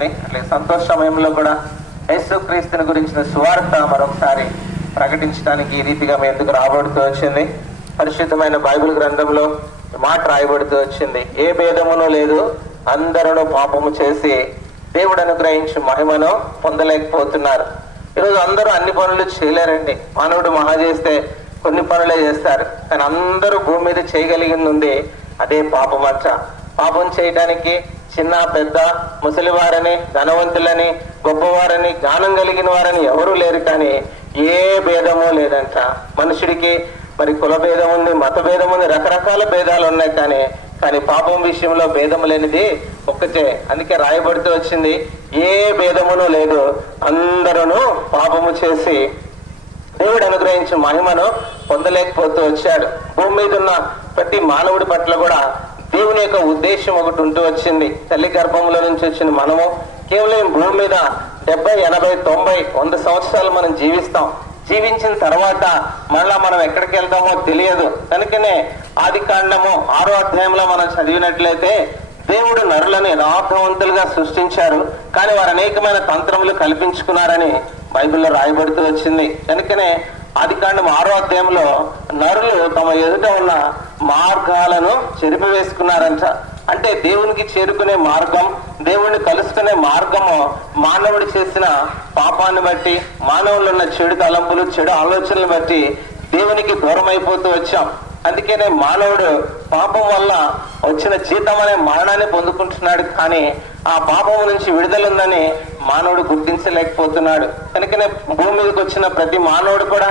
వచ్చింది. అట్లే సంతోష సమయంలో కూడా యేసుక్రీస్తుని గురించిన సువార్త మరొకసారి ప్రకటించడానికి ఈ రీతిగా మీ ఎందుకు రాబడుతూ వచ్చింది. పరిశుద్ధమైన బైబిల్ గ్రంథంలో మాట రాయబడుతూ వచ్చింది, ఏ భేదమును లేదు, అందరూ పాపము చేసి దేవుడు అనుగ్రహించి మహిమను పొందలేకపోతున్నారు. ఈరోజు అందరూ అన్ని పనులు చేయలేరండి. మానవుడు మహా చేస్తే కొన్ని పనులే చేస్తారు, కానీ అందరూ భూమి మీద చేయగలిగింది ఉంది, అదే పాపం అంట. పాపం చేయడానికి చిన్న పెద్ద, ముసలివారని, ధనవంతులని, గొప్పవారని, జ్ఞానం కలిగిన వారని ఎవరూ లేరు, కానీ ఏ భేదము లేదంట. మనుషుడికి మరి కుల భేదం ఉంది, మత భేదం ఉంది, రకరకాల భేదాలు ఉన్నాయి, కానీ పాపం విషయంలో భేదము లేనిది ఒక్కటే. అందుకే రాయబడుతూ వచ్చింది, ఏ భేదమును లేదు, అందరూ పాపము చేసి దేవుడు అనుగ్రహించిన మహిమను పొందలేకపోతూ వచ్చాడు. భూమి మీద ఉన్న ప్రతి మానవుడి పట్ల కూడా దేవుని యొక్క ఉద్దేశం ఒకటి ఉంటూ వచ్చింది. తల్లి గర్భంలో నుంచి వచ్చిన మనము కేవలం భూమి మీద 70, 80, 90, 100 సంవత్సరాలు మనం జీవిస్తాం. జీవించిన తర్వాత మళ్ళా మనం ఎక్కడికి వెళ్తామో తెలియదు. కనుకనే ఆది కాండము 6వ అధ్యాయంలో మనం చదివినట్లయితే దేవుడు నరులను యథార్థవంతులుగా సృష్టించారు, కానీ వారు అనేకమైన తంత్రములు కల్పించుకున్నారని బైబిల్లో రాయబడుతూ వచ్చింది. కనుకనే ఆది కాండం 6వ అధ్యాయంలో నరులు తమ ఎదుట ఉన్న మార్గాలను చెరిపివేసుకున్నారంట. అంటే దేవునికి చేరుకునే మార్గం, దేవుణ్ణి కలుసుకునే మార్గము మానవుడు చేసిన పాపాన్ని బట్టి, మానవుల్లో ఉన్న చెడు తలంపులు, చెడు ఆలోచనలు బట్టి దేవునికి దూరం అయిపోతూ వచ్చాం. అందుకనే మానవుడు పాపం వల్ల వచ్చిన జీతం అనే మరణాన్ని పొందుకుంటున్నాడు, కానీ ఆ పాపం నుంచి విడుదల ఉందని మానవుడు గుర్తించలేకపోతున్నాడు. కనుకనే భూమి మీదకి వచ్చిన ప్రతి మానవుడు కూడా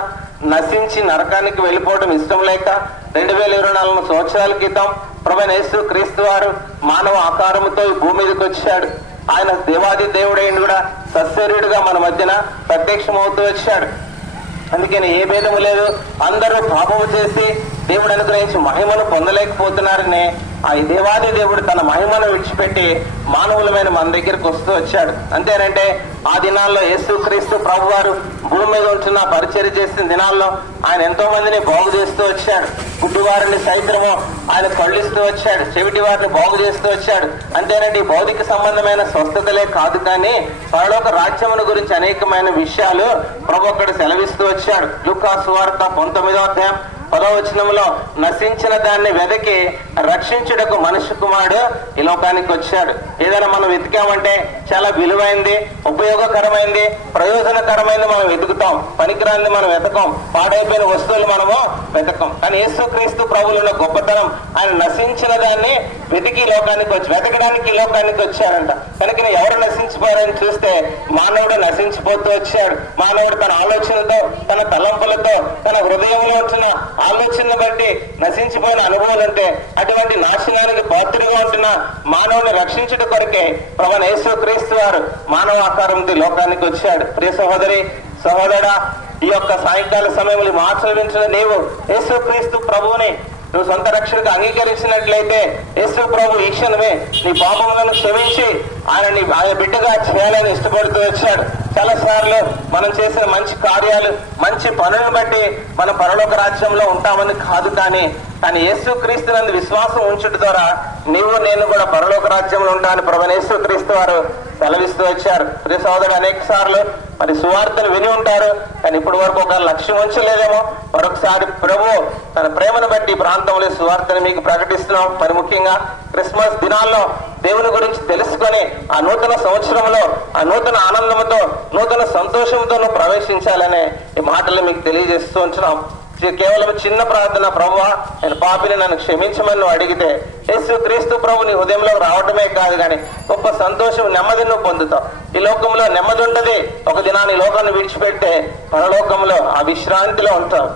నశించి నరకానికి వెళ్ళిపోవడం ఇష్టం లేక 2024 సంవత్సరాల క్రితం ప్రభువైన యేసుక్రీస్తు వారు మానవ ఆకారంతో ఈ భూమి మీదకి వచ్చాడు. ఆయన దేవాది దేవుడైన కూడా సశరీరుడుగా మన మధ్యన ప్రత్యక్షమవుతూ వచ్చాడు. అందుకని ఏ భేదము లేదు, అందరూ పాపము చేసి దేవుడు అనుగ్రహించి మహిమను పొందలేకపోతున్నారని ఆ దేవాది దేవుడు తన మహిమను విడిచిపెట్టి మానవులమైన మన దగ్గరికి వస్తూ వచ్చాడు. అంతేనంటే ఆ దినాల్లో యేసుక్రీస్తు ప్రభు వారు భూమి మీద ఉంటున్న పరిచర్య చేసిన దినాల్లో ఆయన ఎంతో మందిని బాగు చేస్తూ వచ్చాడు. గుడ్డివారిని సైతము ఆయన కళ్ళిస్తూ వచ్చాడు, చెవిటి వారిని బాగు చేస్తూ వచ్చాడు. అంతేనంటే భౌతిక సంబంధమైన స్వస్థతలే కాదు, కానీ పరలోక రాజ్యమును గురించి అనేకమైన విషయాలు ప్రభు అక్కడ సెలవిస్తూ వచ్చాడు. లూకా సువార్త 19వ అధ్యాయం 10వ వచనంలో నశించిన దాన్ని వెదకి రక్షించుటకు మనుష్య కుమారుడు ఈ లోకానికి వచ్చాడు. ఏదైనా మనం వెతికామంటే చాలా విలువైంది, ఉపయోగకరమైంది, ప్రయోజనకరమైంది మనం వెతుకుతాం, పనికిరాంది మనం వెతకం, పాడైపోయిన వస్తువులు మనము వెతకం. కానీ యేసుక్రీస్తు ప్రభువులో ఉన్న గొప్పతనం, ఆయన నశించిన దాన్ని వెతకడానికి ఈ లోకానికి వచ్చారంట. కనుక ఎవరు నశించిపోయారని చూస్తే మానవుడు నశించిపోతూ వచ్చాడు. మానవుడు తన ఆలోచనలతో, తన తలంపులతో, తన హృదయంలో ఉంటున్న ఆలోచనలు బట్టి నశించిపోయిన అనుభవాలు ఉంటే అటువంటి నాశనానికి పాత్రగా ఉంటున్న మానవుని రక్షించుట కొరకే ప్రభువైన యేసుక్రీస్తు వారు మానవ ఆకారంతో లోకానికి వచ్చాడు. ప్రియ సహోదరి, సహోదరా, ఈ యొక్క సాయంకాల సమయంలో ఆచరించిన నీవు యేసుక్రీస్తు ప్రభువుని నువ్వు సొంత రక్షణకు అంగీకరించినట్లయితే యేసు ప్రభు ఈ క్షణమే నీ పాపములను క్షమించి ఆయన బిడ్డగా చేయాలని ఇష్టపడుతూ వచ్చాడు. చాలా సార్లు మనం చేసిన మంచి కార్యాలు, మంచి పనులను బట్టి మన పరలోక రాజ్యంలో ఉంటామని కాదు, కానీ యేసుక్రీస్తు నందు విశ్వాసం ఉంచుట ద్వారా నీవు నేను కూడా పరలోక రాజ్యంలో ఉంటామని ప్రభువైన యేసుక్రీస్తు వారు సెలవిస్తూ వచ్చారు. ప్రియ సోదరుడు, అనేక సార్లు మరి సువార్తను విని ఉంటారు, కానీ ఇప్పటి వరకు ఒక లక్ష్యం ఉంచలేదేమో. మరొకసారి ప్రభు తన ప్రేమను బట్టి ప్రాంతంలో సువార్తను మీకు ప్రకటిస్తున్నాం. మరి ముఖ్యంగా క్రిస్మస్ దినాల్లో దేవుని గురించి తెలుసుకొని ఆ నూతన సంవత్సరంలో ఆ నూతన ఆనందంతో, నూతన సంతోషంతో ప్రవేశించాలనే ఈ మాటలు మీకు తెలియజేస్తూ ఉంటున్నాం. కేవలం చిన్న ప్రార్థన, ప్రభువా నేను పాపిని, నన్ను క్షమించమని నువ్వు అడిగితే యేసుక్రీస్తు ప్రభు నీ హృదయంలో రావటమే కాదు, కానీ గొప్ప సంతోషం, నెమ్మది నువ్వు పొందుతావు. ఈ లోకంలో నెమ్మది ఉండదు. ఒక దినాన్ని ఈ లోకాన్ని విడిచిపెడితే పరలోకంలో ఆ విశ్రాంతిలో ఉంటావు.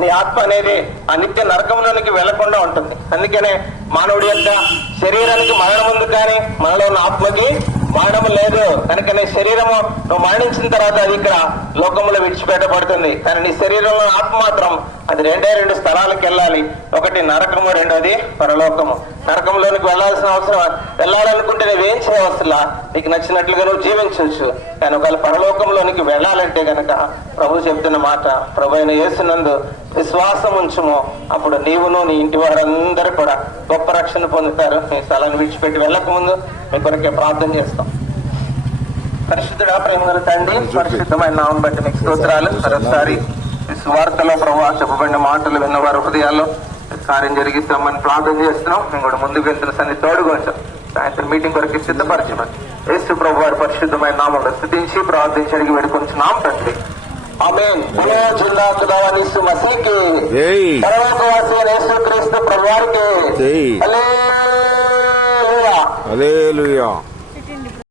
నీ ఆత్మ అనేది ఆ నిత్య నరకంలోనికి వెళ్లకుండా ఉంటుంది. అందుకనే మానవుడి యొక్క శరీరానికి మరణం ఉంది, కానీ మనలో ఉన్న ఆత్మకి మరణము లేదు. కనుక నీ శరీరము నువ్వు మరణించిన తర్వాత అది ఇక్కడ లోకంలో విడిచిపెట్టబడుతుంది, కానీ నీ శరీరంలో ఆత్మ మాత్రం అది 2 స్థలాలకు వెళ్ళాలి. ఒకటి నరకము, రెండోది పరలోకము. నరకంలోనికి వెళ్ళాలనుకుంటే నువ్వేం చేయవసలా, నీకు నచ్చినట్లుగా నువ్వు జీవించవచ్చు. కానీ ఒకవేళ పరలోకంలోనికి వెళ్ళాలంటే కనుక ప్రభు చెప్తున్న మాట, ప్రభు అయిన యేసునందు విశ్వాసం ఉంచుము, అప్పుడు నీవును నీ ఇంటి వారందరూ కూడా గొప్ప రక్షణ పొందుతారు. మీ స్థలాన్ని విడిచిపెట్టి వెళ్ళక ముందు మీ కొరకే ప్రార్థన చేస్తాం. పరిశుద్ధుడా, ప్రేమగల తండ్రి, పరిశుద్ధమైన నామం బట్టి మీకు స్తోత్రాలు. మరొకసారి ఈ సువార్తలో ప్రభువా చెప్పబడిన మాటలు విన్న వారి హృదయాల్లో కార్యం జరిగిస్తామని ప్రార్థన చేస్తున్నాం. మేము కూడా ముందుకు వెళ్తున్న సన్ని తోడుగా ఉంచాం. సాయంత్రం మీటింగ్ కొరకు సిద్ధపరచమని యేసు ప్రభు వారి పరిశుద్ధమైన నామంలో స్తుతించి ప్రార్థించి అడిగి వేడుకొంచున్నాం తండ్రి. ఆమేన్. యేసు మసీకి పరలోకవాసి యేసుక్రీస్తు ప్రభువారికి హల్లెలూయా. హల్లెలూయా.